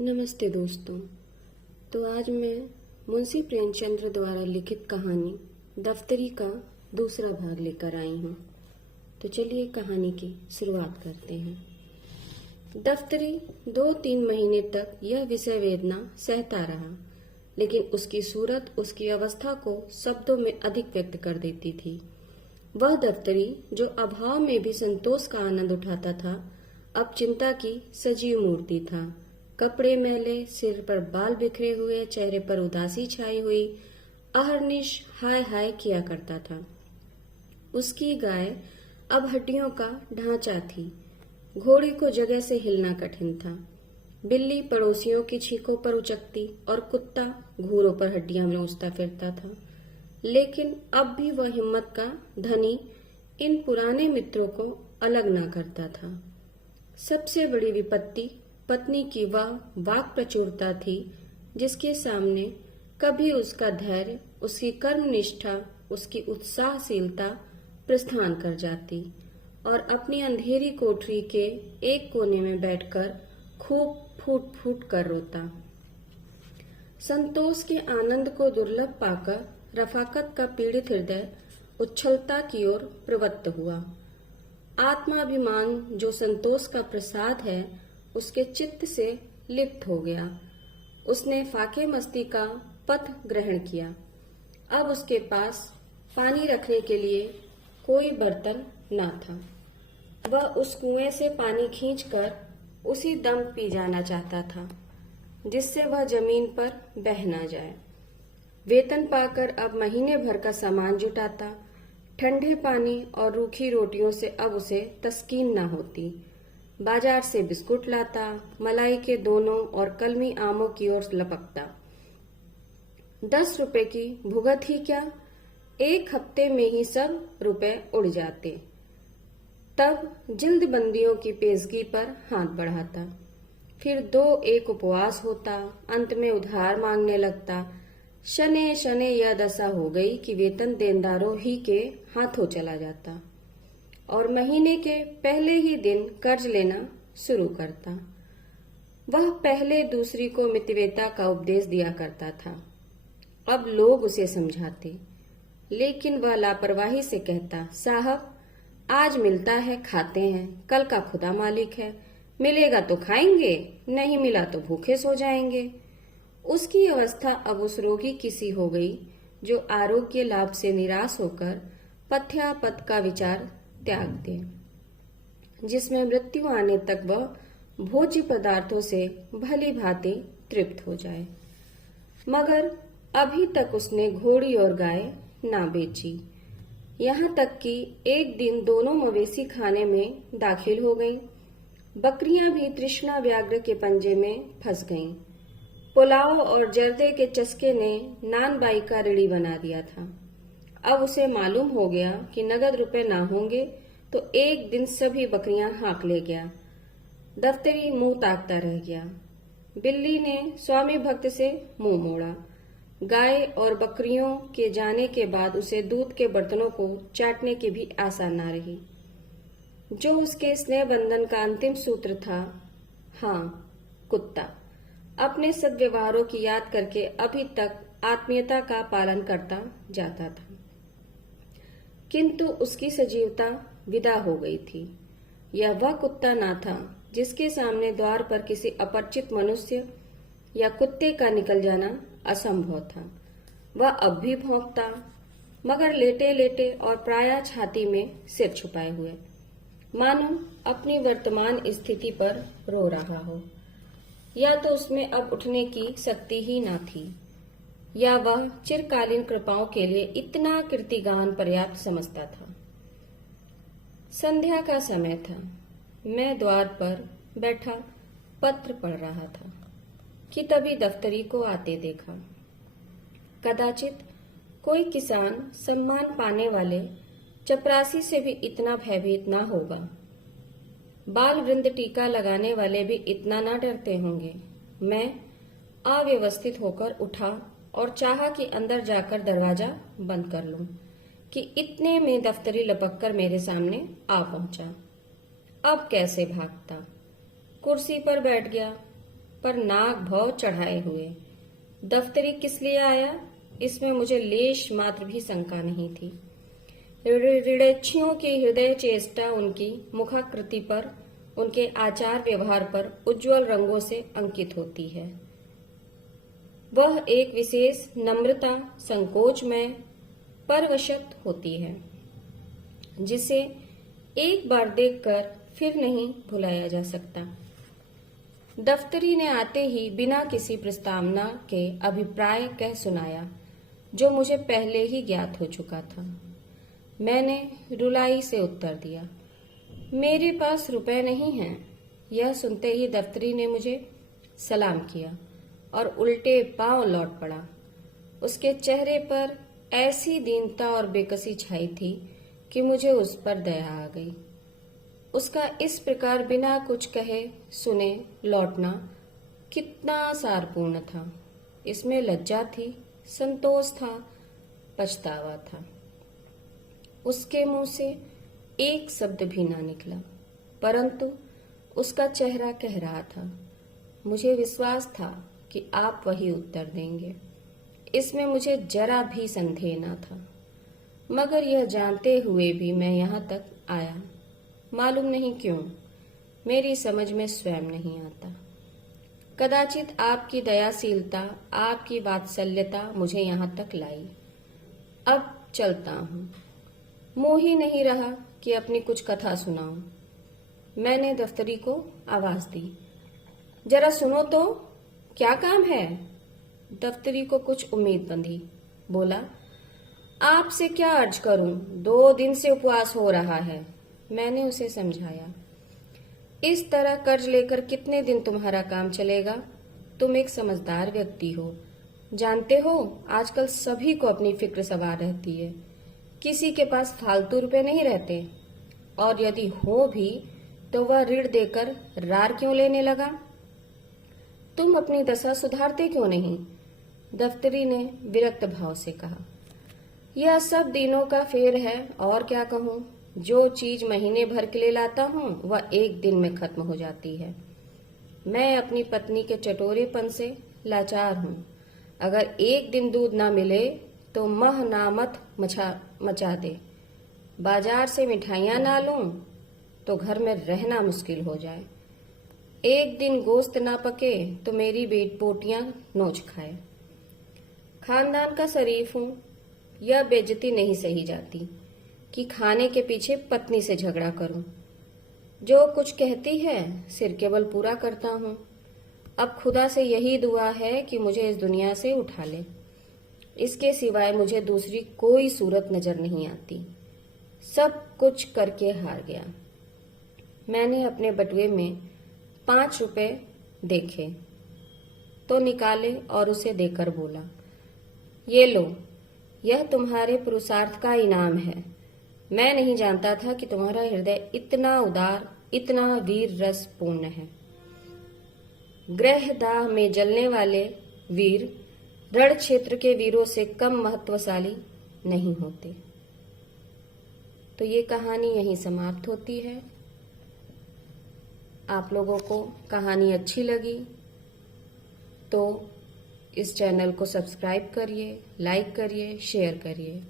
नमस्ते दोस्तों। तो आज मैं मुंशी प्रेमचंद्र द्वारा लिखित कहानी दफ्तरी का दूसरा भाग लेकर आई हूँ। तो चलिए कहानी की शुरुआत करते हैं। दफ्तरी 2-3 महीने तक यह विषय वेदना सहता रहा, लेकिन उसकी सूरत उसकी अवस्था को शब्दों में अधिक व्यक्त कर देती थी। वह दफ्तरी जो अभाव में भी संतोष का आनंद उठाता था, अब चिंता की सजीव मूर्ति था। कपड़े मैले, सिर पर बाल बिखरे हुए, चेहरे पर उदासी छाई हुई, अहर्निश हाय हाय किया करता था। उसकी गाय अब हड्डियों का ढांचा थी। घोड़ी को जगह से हिलना कठिन था। बिल्ली पड़ोसियों की छींकों पर उचकती और कुत्ता घूरों पर हड्डियां नोचता फिरता था। लेकिन अब भी वह हिम्मत का धनी इन पुराने मित्रों को अलग ना करता था। सबसे बड़ी विपत्ति पत्नी की वह वाक प्रचुरता थी, जिसके सामने कभी उसका धैर्य, उसकी कर्मनिष्ठा, उसकी उत्साहशीलता प्रस्थान कर जाती और अपनी अंधेरी कोठरी के एक कोने में बैठकर खूब फूट फूट कर रोता। संतोष के आनंद को दुर्लभ पाकर रफाकत का पीड़ित हृदय उच्छलता की ओर प्रवृत्त हुआ। आत्माभिमान जो संतोष का प्रसाद है, उसके चित्त से लिप्त हो गया। उसने फाके मस्ती का पथ ग्रहण किया। अब उसके पास पानी रखने के लिए कोई बर्तन न था। वह उस कुएं से पानी खींचकर उसी दम पी जाना चाहता था, जिससे वह जमीन पर बह न जाए। वेतन पाकर अब महीने भर का सामान जुटाता। ठंडे पानी और रूखी रोटियों से अब उसे तस्कीन न होती। बाजार से बिस्कुट लाता, मलाई के दोनों और कलमी आमों की ओर लपकता। 10 रुपए की भुगत ही क्या, 1 हफ्ते में ही सब रुपए उड़ जाते। तब जिल्दबंदियों की पेशगी पर हाथ बढ़ाता। फिर 2-1 उपवास होता, अंत में उधार मांगने लगता। शने शने यह दशा हो गई कि वेतन देनदारों ही के हाथों चला जाता और महीने के पहले ही दिन कर्ज लेना शुरू करता। वह पहले दूसरी को मितव्ययिता का उपदेश दिया करता था। अब लोग उसे समझाते, लेकिन वह लापरवाही से कहता, साहब आज मिलता है खाते हैं, कल का खुदा मालिक है, मिलेगा तो खाएंगे, नहीं मिला तो भूखे सो जाएंगे। उसकी अवस्था अब उस रोगी की सी हो गई जो आरोग्य लाभ से निराश होकर पथ्यापथ का विचार त्याग दे, जिसमें मृत्यु आने तक वह भोज्य पदार्थों से भली भांति तृप्त हो जाए। मगर अभी तक उसने घोड़ी और गाय ना बेची। यहाँ तक कि एक दिन दोनों मवेशी खाने में दाखिल हो गई। बकरियां भी तृष्णा व्याघ्र के पंजे में फंस गईं। पुलाव और जर्दे के चस्के ने नानबाई का ऋणी बना दिया था। अब उसे मालूम हो गया कि नगद रुपए ना होंगे तो एक दिन सभी बकरियां हाँक ले गया। दफ्तरी मुंह ताकता रह गया। बिल्ली ने स्वामी भक्त से मुंह मोड़ा। गाय और बकरियों के जाने के बाद उसे दूध के बर्तनों को चाटने की भी आशा ना रही। जो उसके स्नेह बंधन का अंतिम सूत्र था, हाँ, कुत्ता अपने सद्व्यवहारों की याद करके अभी तक आत्मीयता का पालन करता जाता था, किंतु उसकी सजीवता विदा हो गई थी। यह वह कुत्ता ना था जिसके सामने द्वार पर किसी अपरिचित मनुष्य या कुत्ते का निकल जाना असंभव था। वह अब भी भौंकता, मगर लेटे लेटे और प्रायः छाती में सिर छुपाए हुए, मानो अपनी वर्तमान स्थिति पर रो रहा हो। या तो उसमें अब उठने की शक्ति ही ना थी, या वह चिरकालीन कृपाओं के लिए इतना कीर्तिगान पर्याप्त समझता था। संध्या का समय था। मैं द्वार पर बैठा पत्र पढ़ रहा था कि तभी दफ्तरी को आते देखा। कदाचित कोई किसान सम्मान पाने वाले चपरासी से भी इतना भयभीत ना होगा। बाल वृंद टीका लगाने वाले भी इतना ना डरते होंगे। मैं अव्यवस्थित होकर उठा और चाहा कि अंदर जाकर दरवाजा बंद कर लूं, कि इतने में दफ्तरी लपककर मेरे सामने आ पहुंचा। अब कैसे भागता। कुर्सी पर बैठ गया। पर नाक भौं चढ़ाए हुए। दफ्तरी किस लिए आया, इसमें मुझे लेश मात्र भी शंका नहीं थी। ऋणेच्छियों की हृदय चेष्टा उनकी मुखाकृति पर, उनके आचार व्यवहार पर उज्ज्वल रंगों से अंकित होती है। वह एक विशेष नम्रता, संकोच में परवशत होती है, जिसे एक बार देखकर फिर नहीं भुलाया जा सकता। दफ्तरी ने आते ही बिना किसी प्रस्तावना के अभिप्राय कह सुनाया, जो मुझे पहले ही ज्ञात हो चुका था। मैंने रुलाई से उत्तर दिया, मेरे पास रुपए नहीं हैं। यह सुनते ही दफ्तरी ने मुझे सलाम किया और उल्टे पांव लौट पड़ा। उसके चेहरे पर ऐसी दीनता और बेकसी छाई थी कि मुझे उस पर दया आ गई। उसका इस प्रकार बिना कुछ कहे सुने लौटना कितना सारपूर्ण था। इसमें लज्जा थी, संतोष था, पछतावा था। उसके मुंह से एक शब्द भी ना निकला, परंतु उसका चेहरा कह रहा था, मुझे विश्वास था कि आप वही उत्तर देंगे। इसमें मुझे जरा भी संदेह न था, मगर यह जानते हुए भी मैं यहाँ तक आया। मालूम नहीं क्यों, मेरी समझ में स्वयं नहीं आता। कदाचित आपकी दयाशीलता, आपकी वात्सल्यता मुझे यहाँ तक लाई। अब चलता हूँ। मोह ही नहीं रहा कि अपनी कुछ कथा सुनाऊं। मैंने दफ्तरी को आवाज दी, जरा सुनो तो, क्या काम है? दफ्तरी को कुछ उम्मीद बंधी। बोला, आपसे क्या अर्ज करूं, 2 दिन से उपवास हो रहा है। मैंने उसे समझाया, इस तरह कर्ज लेकर कितने दिन तुम्हारा काम चलेगा? तुम एक समझदार व्यक्ति हो, जानते हो आजकल सभी को अपनी फिक्र सवार रहती है। किसी के पास फालतू रुपए नहीं रहते, और यदि हो भी तो वह ऋण देकर रार क्यों लेने लगा? तुम अपनी दशा सुधारते क्यों नहीं? दफ्तरी ने विरक्त भाव से कहा, यह सब दिनों का फेर है, और क्या कहूँ। जो चीज महीने भर के लिए लाता हूँ वह एक दिन में खत्म हो जाती है। मैं अपनी पत्नी के चटोरेपन से लाचार हूँ। अगर एक दिन दूध ना मिले तो मह नामत मचा दे। बाजार से मिठाइयाँ ना लूं तो घर में रहना मुश्किल हो जाए। एक दिन गोश्त ना पके तो मेरी पोटियां नोच खाए। खानदान का शरीफ हूँ, यह बेइज्जती नहीं सही जाती कि खाने के पीछे पत्नी से झगड़ा करूं। जो कुछ कहती है सिर के बल पूरा करता हूँ। अब खुदा से यही दुआ है कि मुझे इस दुनिया से उठा ले। इसके सिवाय मुझे दूसरी कोई सूरत नजर नहीं आती। सब कुछ करके हार गया। मैंने अपने बटुए में 5 रुपए देखे तो निकाले और उसे देकर बोला, ये लो, यह तुम्हारे पुरुषार्थ का इनाम है। मैं नहीं जानता था कि तुम्हारा हृदय इतना उदार, इतना वीर रस पूर्ण है। ग्रह दाह में जलने वाले वीर रण क्षेत्र के वीरों से कम महत्वशाली नहीं होते। तो ये कहानी यहीं समाप्त होती है। आप लोगों को कहानी अच्छी लगी तो इस चैनल को सब्सक्राइब करिए, लाइक करिए, शेयर करिए।